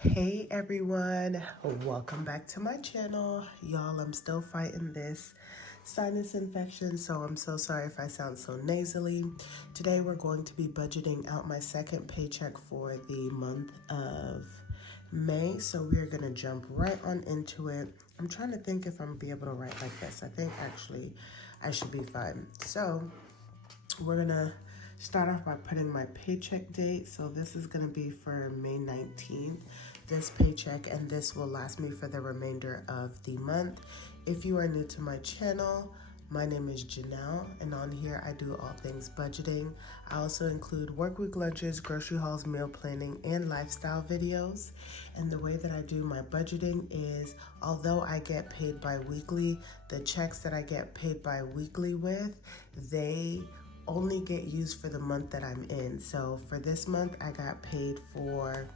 Hey everyone, welcome back to my channel. Y'all, I'm still fighting this sinus infection, so I'm so sorry if I sound so nasally. Today we're going to be budgeting out my second paycheck for the month of May, so we're gonna jump right on into it. I'm trying to think if I'm gonna be able to write like this. I think actually I should be fine. So we're gonna start off by putting my paycheck date. So this is gonna be for May 19th, this paycheck, and this will last me for the remainder of the month. If you are new to my channel, my name is Janelle, and on here I do all things budgeting. I also include work week lunches, grocery hauls, meal planning, and lifestyle videos. And the way that I do my budgeting is, although I get paid bi-weekly, the checks that I get paid bi-weekly with, they only get used for the month that I'm in. So for this month, I got paid for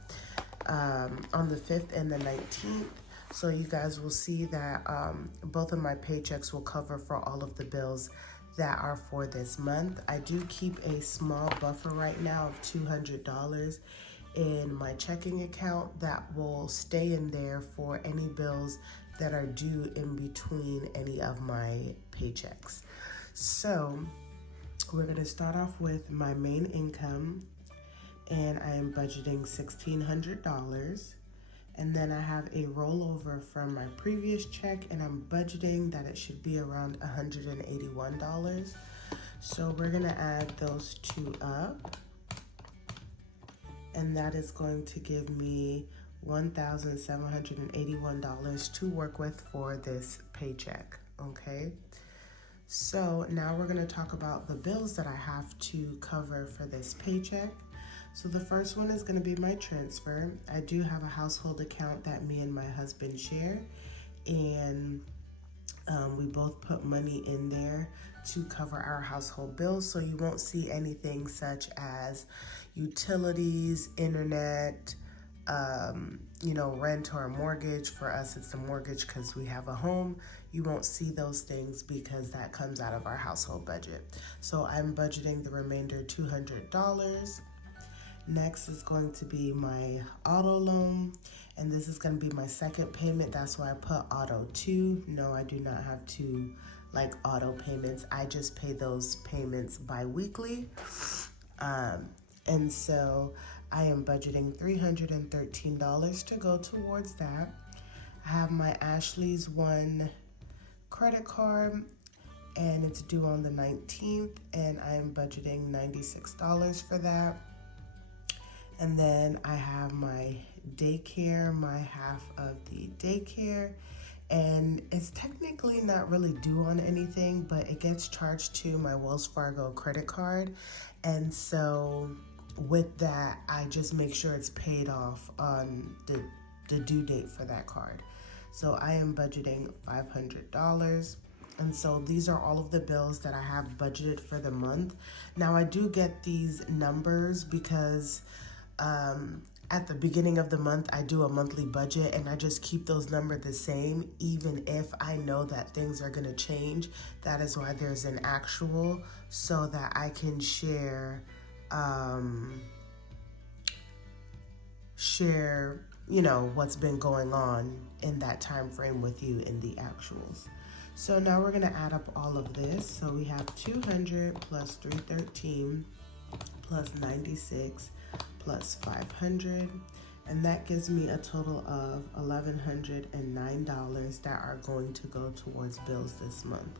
on the 5th and the 19th. So you guys will see that both of my paychecks will cover for all of the bills that are for this month. I do keep a small buffer right now of $200 in my checking account that will stay in there for any bills that are due in between any of my paychecks. So we're gonna start off with my main income, and I am budgeting $1,600. And then I have a rollover from my previous check, and I'm budgeting that it should be around $181. So we're gonna add those two up, and that is going to give me $1,781 to work with for this paycheck, okay? So now we're gonna talk about the bills that I have to cover for this paycheck. So the first one is gonna be my transfer. I do have a household account that me and my husband share, and we both put money in there to cover our household bills. So you won't see anything such as utilities, internet, rent or a mortgage. For us, it's a mortgage because we have a home. You won't see those things because that comes out of our household budget. So I'm budgeting the remainder $200. Next is going to be my auto loan, and this is going to be my second payment. That's why I put auto 2. No, I do not have two auto payments. I just pay those payments bi-weekly. And so I am budgeting $313 to go towards that. I have my Ashley's One credit card, and it's due on the 19th, and I am budgeting $96 for that. And then I have my daycare, my half of the daycare, and it's technically not really due on anything, but it gets charged to my Wells Fargo credit card. And so with that, I just make sure it's paid off on the due date for that card. So I am budgeting $500. And so these are all of the bills that I have budgeted for the month. Now I do get these numbers because at the beginning of the month, I do a monthly budget, and I just keep those numbers the same, even if I know that things are gonna change. That is why there's an actual, so that I can share, what's been going on in that time frame with you in the actuals. So now we're gonna add up all of this. So we have 200 plus 313 plus 96 plus 500, and that gives me a total of $1,109 that are going to go towards bills this month,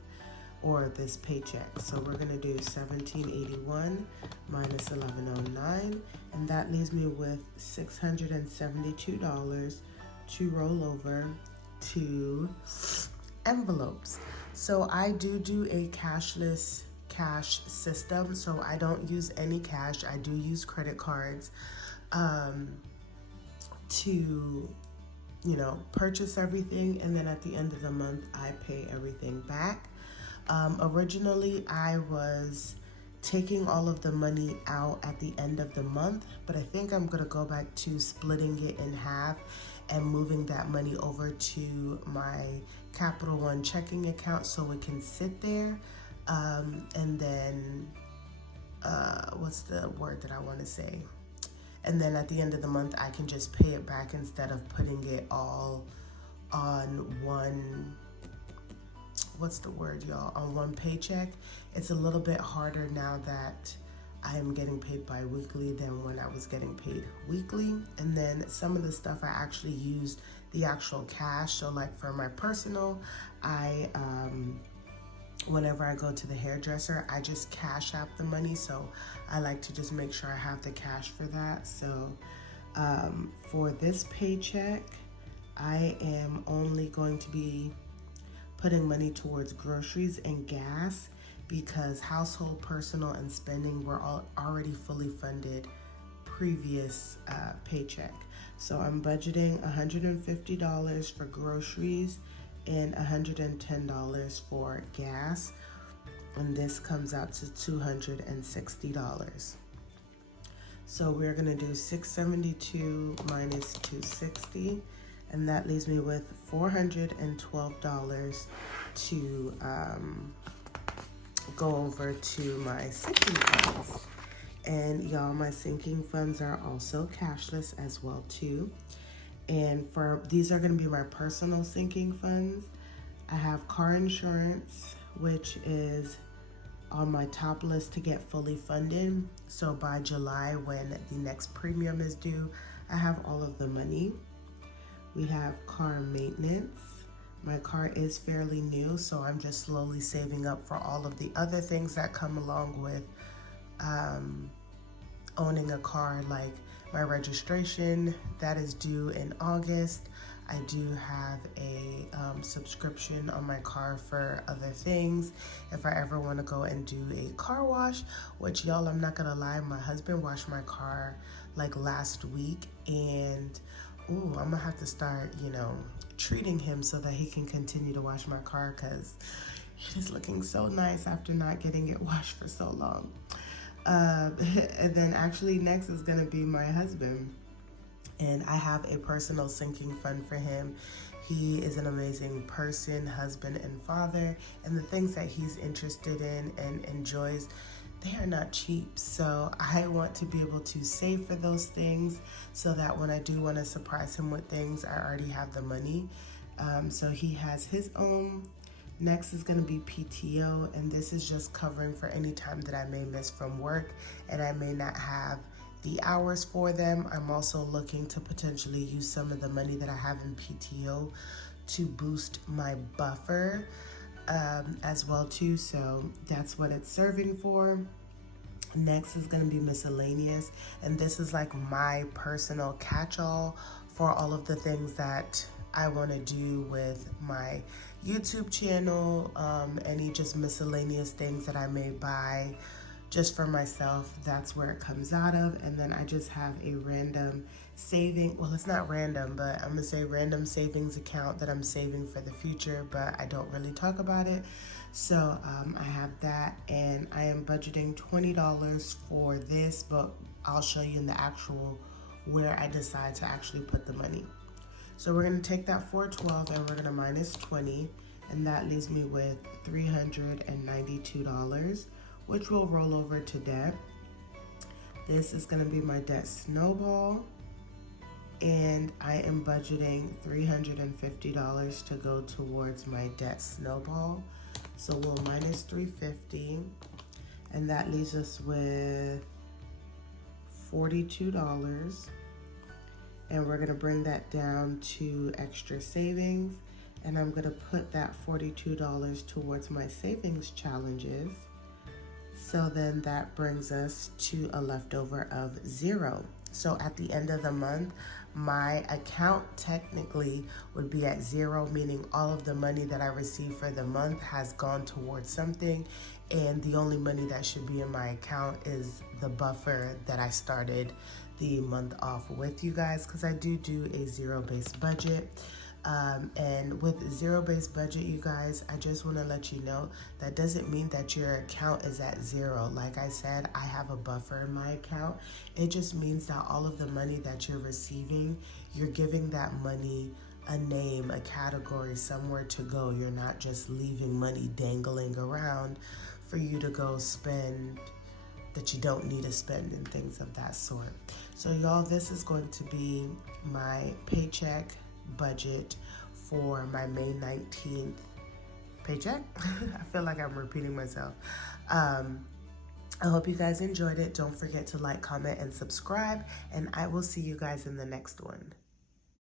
or this paycheck. So we're gonna do 1,781 minus 1,109, and that leaves me with $672 to roll over to envelopes. So I do a cashless cash system, so I don't use any cash. I do use credit cards to purchase everything, and then at the end of the month I pay everything back. Originally I was taking all of the money out at the end of the month, but I think I'm gonna go back to splitting it in half and moving that money over to my Capital One checking account so it can sit there. And then, what's the word that I want to say? And then at the end of the month, I can just pay it back instead of putting it all on one, what's the word, y'all, on one paycheck. It's a little bit harder now that I am getting paid bi-weekly than when I was getting paid weekly. And then some of the stuff I actually used the actual cash. So like for my personal, whenever I go to the hairdresser, I just cash out the money. So I like to just make sure I have the cash for that. So for this paycheck, I am only going to be putting money towards groceries and gas because household, personal, and spending were all already fully funded previous paycheck. So I'm budgeting $150 for groceries and $110 for gas, and this comes out to $260. So we're gonna do 672 minus 260, and that leaves me with $412 to go over to my sinking funds. And y'all, my sinking funds are also cashless as well too. And for these are going to be my personal sinking funds. I have car insurance, which is on my top list to get fully funded. So by July, when the next premium is due, I have all of the money. We have car maintenance. My car is fairly new, so I'm just slowly saving up for all of the other things that come along with owning a car, like my registration that is due in August. I do have a subscription on my car for other things. If I ever want to go and do a car wash, which y'all, I'm not gonna lie, my husband washed my car like last week, and ooh, I'm gonna have to start, treating him so that he can continue to wash my car because he's looking so nice after not getting it washed for so long. And then actually next is gonna be my husband, and I have a personal sinking fund for him. He is an amazing person, husband, and father, and the things that he's interested in and enjoys, they are not cheap. So I want to be able to save for those things so that when I do want to surprise him with things, I already have the money. So he has his own. Next is going to be PTO, and this is just covering for any time that I may miss from work and I may not have the hours for them. I'm also looking to potentially use some of the money that I have in PTO to boost my buffer as well too. So that's what it's serving for. Next is going to be miscellaneous, and this is like my personal catch-all for all of the things that I want to do with my YouTube channel, any just miscellaneous things that I may buy just for myself. That's where it comes out of. And then I just have a random saving, well, it's not random, but I'm gonna say random savings account that I'm saving for the future, but I don't really talk about it. So I have that, and I am budgeting $20 for this, but I'll show you in the actual where I decide to actually put the money. So we're gonna take that $412 and we're gonna minus 20, and that leaves me with $392, which will roll over to debt. This is gonna be my debt snowball, and I am budgeting $350 to go towards my debt snowball. So we'll minus $350, and that leaves us with $42. And we're gonna bring that down to extra savings, and I'm gonna put that $42 towards my savings challenges. So then that brings us to a leftover of $0. So at the end of the month, my account technically would be at $0, meaning all of the money that I receive for the month has gone towards something, and the only money that should be in my account is the buffer that I started the month off with, you guys, because I do a zero-based budget. And with zero-based budget, you guys, I just want to let you know that doesn't mean that your account is at $0. Like I said, I have a buffer in my account. It just means that all of the money that you're receiving, you're giving that money a name, a category, somewhere to go. You're not just leaving money dangling around for you to go spend that you don't need to spend and things of that sort. So y'all, this is going to be my paycheck budget for my May 19th paycheck. I feel like I'm repeating myself. I hope you guys enjoyed it. Don't forget to like, comment, and subscribe, and I will see you guys in the next one.